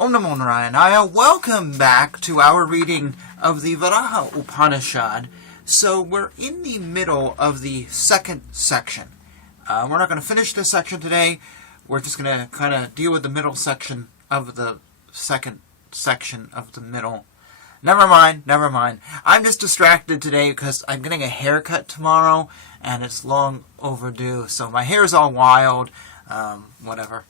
Om Namo Narayana. Welcome back to our reading of the Varaha Upanishad. So we're in the middle of the second section. We're not going to finish this section today. We're just going to kind of deal with the middle section of the second section of the middle. Never mind. I'm just distracted today because I'm getting a haircut tomorrow and it's long overdue. So my hair's all wild. Whatever.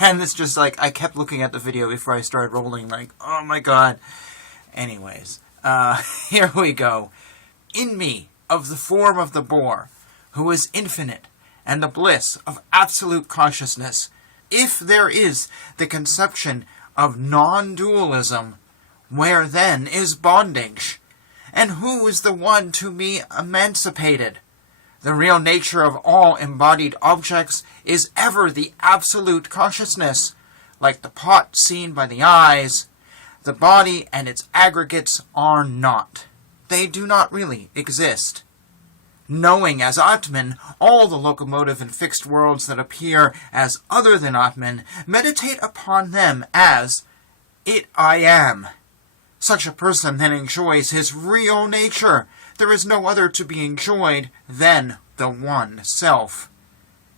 And it's just like, I kept looking at the video before I started rolling, like, oh my god. Anyways, here we go. In me, of the form of the boar, who is infinite, and the bliss of absolute consciousness, if there is the conception of non-dualism, where then is bondage? And who is the one to be emancipated? The real nature of all embodied objects is ever the absolute consciousness. Like the pot seen by the eyes, the body and its aggregates are not. They do not really exist. Knowing as Atman all the locomotive and fixed worlds that appear as other than Atman, meditate upon them as it I am. Such a person then enjoys his real nature. There is no other to be enjoyed than the one self.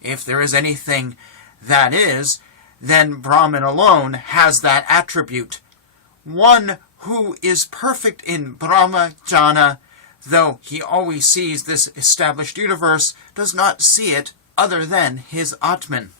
If there is anything that is, then Brahman alone has that attribute. One who is perfect in Brahma Jnana, though he always sees this established universe, does not see it other than his Atman.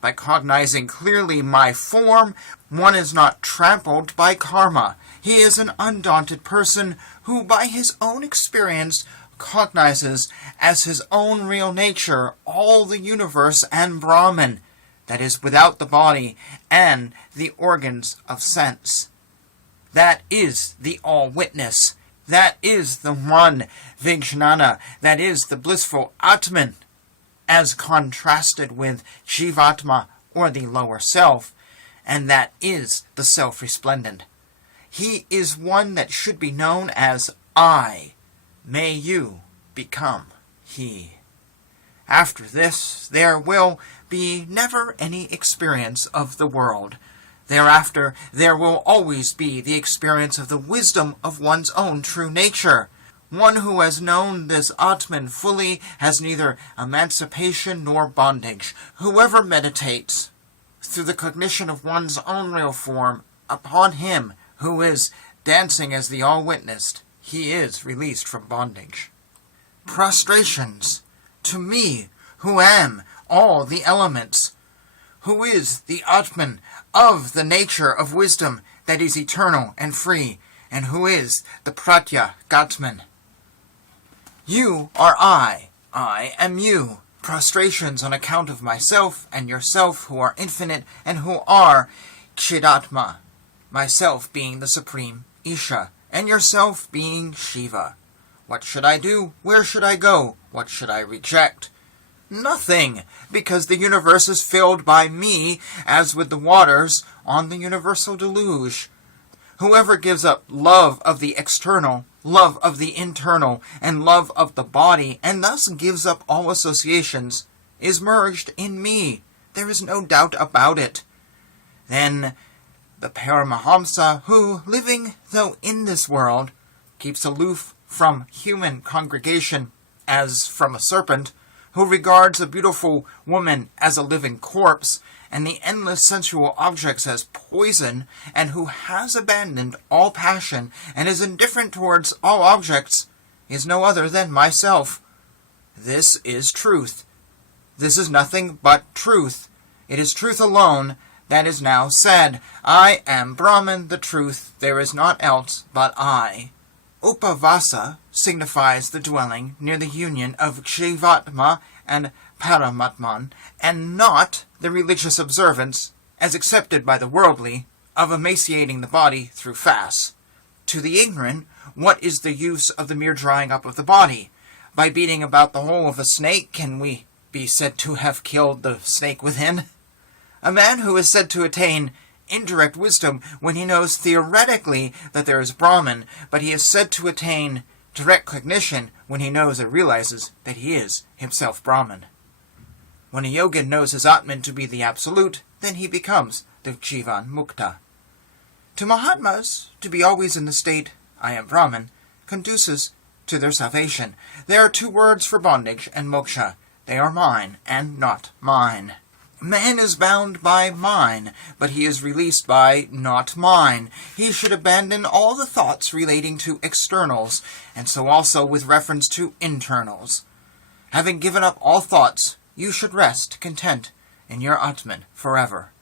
By cognizing clearly my form, one is not trampled by karma. He is an undaunted person who by his own experience cognizes as his own real nature all the universe and Brahman, that is without the body and the organs of sense. That is the all-witness. That is the one Vijnana. That is the blissful Atman, as contrasted with Jivatma, or the lower self, and that is the self-resplendent. He is one that should be known as I. May you become he. After this, there will be never any experience of the world. Thereafter, there will always be the experience of the wisdom of one's own true nature. One who has known this Atman fully has neither emancipation nor bondage. Whoever meditates through the cognition of one's own real form upon him who is dancing as the all-witnessed, he is released from bondage. Prostrations to me, who am all the elements, who is the Atman of the nature of wisdom that is eternal and free, and who is the Pratya Gatman. You are I am you. Prostrations on account of myself and yourself who are infinite and who are Chidatma, myself being the supreme Isha, and yourself being Shiva. What should I do? Where should I go? What should I reject? Nothing, because the universe is filled by me, as with the waters on the universal deluge. Whoever gives up love of the external, love of the internal, and love of the body, and thus gives up all associations, is merged in me. There is no doubt about it. Then the Paramahamsa, who, living though in this world, keeps aloof from human congregation as from a serpent, who regards a beautiful woman as a living corpse, and the endless sensual objects as poison, and who has abandoned all passion and is indifferent towards all objects, is no other than myself. This is truth. This is nothing but truth. It is truth alone that is now said. I am Brahman, the truth. There is naught else but I. Upavasa signifies the dwelling near the union of Jivatma and Paramatman, and not the religious observance, as accepted by the worldly, of emaciating the body through fasts. To the ignorant, what is the use of the mere drying up of the body? By beating about the hole of a snake, can we be said to have killed the snake within? A man who is said to attain indirect wisdom when he knows theoretically that there is Brahman, but he is said to attain direct cognition when he knows and realizes that he is himself Brahman. When a yogin knows his Atman to be the Absolute, then he becomes the Jivan Mukta. To Mahatmas, to be always in the state, I am Brahman, conduces to their salvation. There are two words for bondage and moksha. They are mine and not mine. Man is bound by mine, but he is released by not mine. He should abandon all the thoughts relating to externals, and so also with reference to internals. Having given up all thoughts, you should rest content in your Atman forever.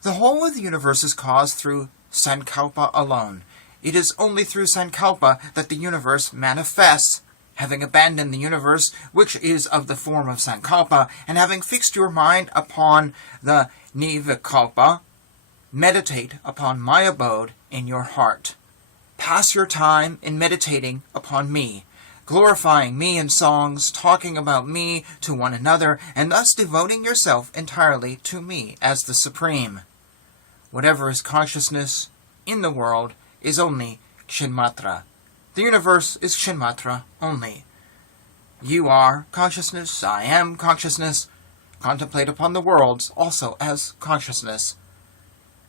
The whole of the universe is caused through Sankalpa alone. It is only through Sankalpa that the universe manifests. Having abandoned the universe, which is of the form of Sankalpa, and having fixed your mind upon the Nirvikalpa, meditate upon my abode in your heart. Pass your time in meditating upon me, glorifying me in songs, talking about me to one another, and thus devoting yourself entirely to me as the Supreme. Whatever is consciousness in the world is only Kshinmatra. The universe is Kshinmatra only. You are consciousness, I am consciousness. Contemplate upon the worlds also as consciousness.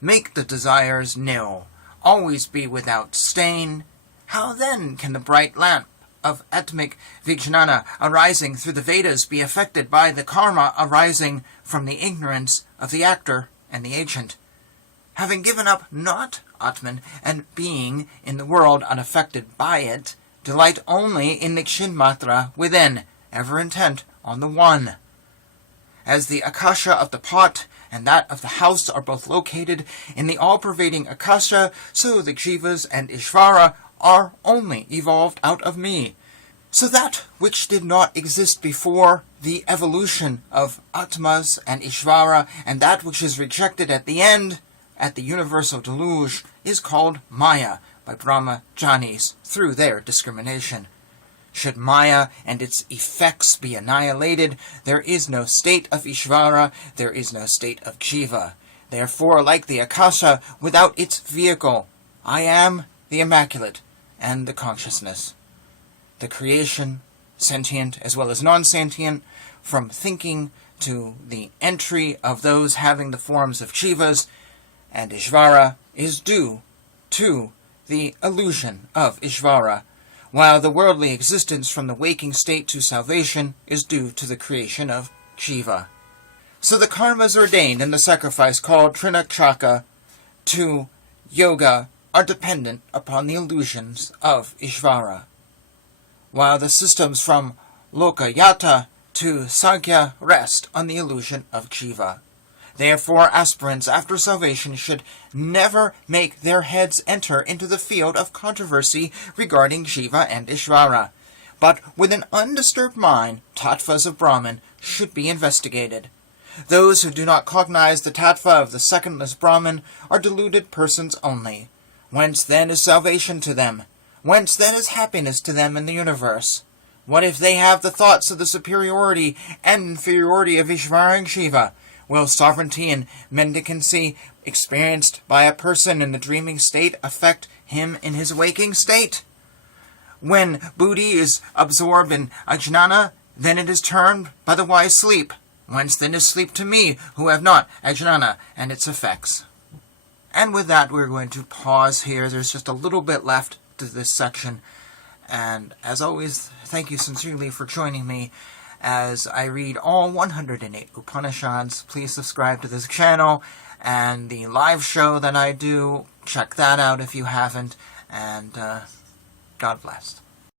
Make the desires nil. Always be without stain. How then can the bright lamp of Atmic Vijnana arising through the Vedas be affected by the karma arising from the ignorance of the actor and the agent? Having given up not Atman and being in the world unaffected by it, delight only in the Kshinmatra within, ever intent on the one. As the Akasha of the pot and that of the house are both located in the all-pervading Akasha, so the Jivas and Ishvara are only evolved out of me. So that which did not exist before the evolution of Atmas and Ishvara, and that which is rejected at the end, at the universal deluge, is called Maya by Brahmajanis through their discrimination. Should Maya and its effects be annihilated, there is no state of Ishvara, there is no state of Jiva. Therefore, like the Akasha without its vehicle, I am the Immaculate and the Consciousness. The creation, sentient as well as non-sentient, from thinking to the entry of those having the forms of Jivas and Ishvara, is due to the illusion of Ishvara, while the worldly existence from the waking state to salvation is due to the creation of Jiva. So the karmas ordained in the sacrifice called Trinakshaka to yoga are dependent upon the illusions of Ishvara, while the systems from Lokayata to Sankhya rest on the illusion of Jiva. Therefore, aspirants after salvation should never make their heads enter into the field of controversy regarding Jiva and Ishvara, but with an undisturbed mind, tattvas of Brahman should be investigated. Those who do not cognize the tattva of the secondless Brahman are deluded persons only. Whence then is salvation to them? Whence then is happiness to them in the universe? What if they have the thoughts of the superiority and inferiority of Ishvara and Jiva? Will sovereignty and mendicancy experienced by a person in the dreaming state affect him in his waking state? When buddhi is absorbed in ajnana, then it is termed by the wise sleep. Whence then is sleep to me, who have not ajnana and its effects? And with that, we're going to pause here. There's just a little bit left to this section. And as always, thank you sincerely for joining me as I read all 108 Upanishads. Please subscribe to this channel and the live show that I do. Check that out if you haven't. And God bless.